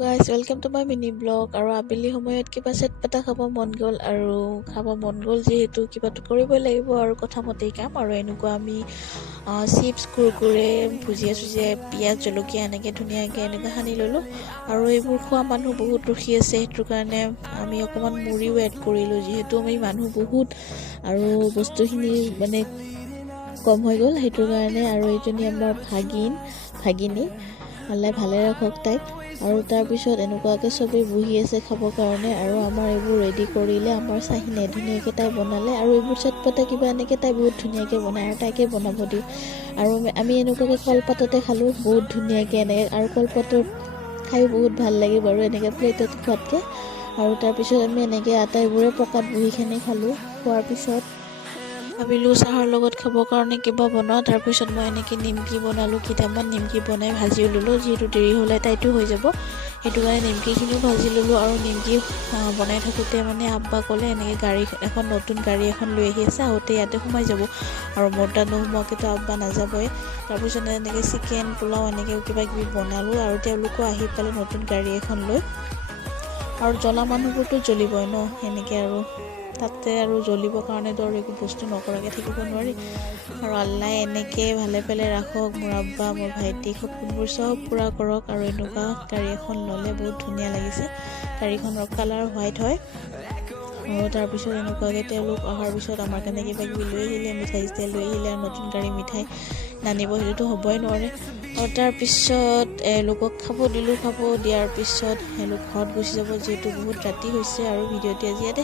Guys welcome to my mini blog. আৰু আবেলি সময়ত কিবা চেটপটা খাব মন গ'ল যিহেতু কিবাটো কৰিবই লাগিব আৰু কথা মতেই কাম। আৰু এনেকুৱা আমি চিপছ কুৰকুৰে ভুজিয়া পিঁয়াজ জলকীয়া এনেকৈ ধুনীয়াকৈ এনেকৈ সানি ল'লোঁ। আৰু এইবোৰ খোৱা মানুহ বহুত ৰখি আছে, সেইটো কাৰণে আমি অকণমান মুড়িও এড কৰিলোঁ যিহেতু আমি মানুহ বহুত আৰু বস্তুখিনি মানে কম হৈ গ'ল, সেইটো কাৰণে। আৰু এইজনী আমাৰ ভাগিনী আল্লাই ভালে ৰাখক তাইক। আৰু তাৰপিছত এনেকুৱাকৈ চবেই বহি আছে খাবৰ কাৰণে। আৰু আমাৰ এইবোৰ ৰেডি কৰিলে আমাৰ চাহিনে ধুনীয়াকৈ তাই বনালে। আৰু এইবোৰ চটপটা কিবা এনেকৈ তাই বহুত ধুনীয়াকৈ বনায় আৰু তাইকে বনাব দিওঁ। আৰু আমি এনেকুৱাকৈ কলপাততে খালোঁ বহুত ধুনীয়াকৈ এনেকৈ। আৰু কলপাতত খায়ো বহুত ভাল লাগে বাৰু এনেকৈ প্লেটত খোৱাতকৈ। আৰু তাৰপিছত আমি এনেকৈ আটাইবোৰে পকাত বহিখিনি খালোঁ। খোৱাৰ পিছত ভাবিলোঁ চাহৰ লগত খাবৰ কাৰণে কিবা বনাওঁ। তাৰপিছত মই এনেকৈ নিমকি বনালোঁ, কেইটামান নিমকি বনাই ভাজিও ল'লোঁ, যিহেতু দেৰি হ'লে টাইটো হৈ যাব, সেইটো কাৰণে নিমকিখিনিও ভাজি ল'লোঁ। আৰু নিমকি বনাই থাকোঁতে মানে আব্বা ক'লে এনেকৈ নতুন গাড়ী এখন লৈ আহি আছে, আহোঁতে ইয়াতে সোমাই যাব। আৰু মোৰ তাত নোসোমোৱাকৈতো আব্বা নাযাবই। তাৰপিছত এনেকৈ চিকেন পোলাও এনেকৈ কিবা কিবি বনালোঁ। আৰু তেওঁলোকো আহি পালে নতুন গাড়ী এখন লৈ। আৰু জ্বলা মানুহবোৰতো জ্বলিবই ন, সেনেকৈ আৰু তাতে আৰু জ্বলিবৰ কাৰণেতো আৰু একো বস্তু নকৰাকৈ থাকিব নোৱাৰি। আৰু আল্লাই এনেকৈ ভালে পেলে ৰাখক, মোৰ আব্বা মোৰ ভাইটি সপোনবোৰ চব পূৰা কৰক। আৰু এনেকুৱা গাড়ী এখন ল'লে বহুত ধুনীয়া লাগিছে। গাড়ীখনৰ কালাৰ হোৱাইট হয়। আৰু তাৰপিছত এনেকুৱাকৈ তেওঁলোক অহাৰ পিছত আমাৰ কাৰণে কিবা কিবি লৈ আহিলে, মিঠাই চিঠাই লৈ আহিলে। আৰু নতুন গাড়ী মিঠাই নানিব সেইটোতো হ'বই নোৱাৰে। আৰু তাৰপিছত এওঁলোকক খাব দিলোঁ। খাব দিয়াৰ পিছত এওঁলোক ঘৰত গুচি যাব, যিহেতু বহুত ৰাতি হৈছে। আৰু ভিডিঅ'টি আজি ইয়াতে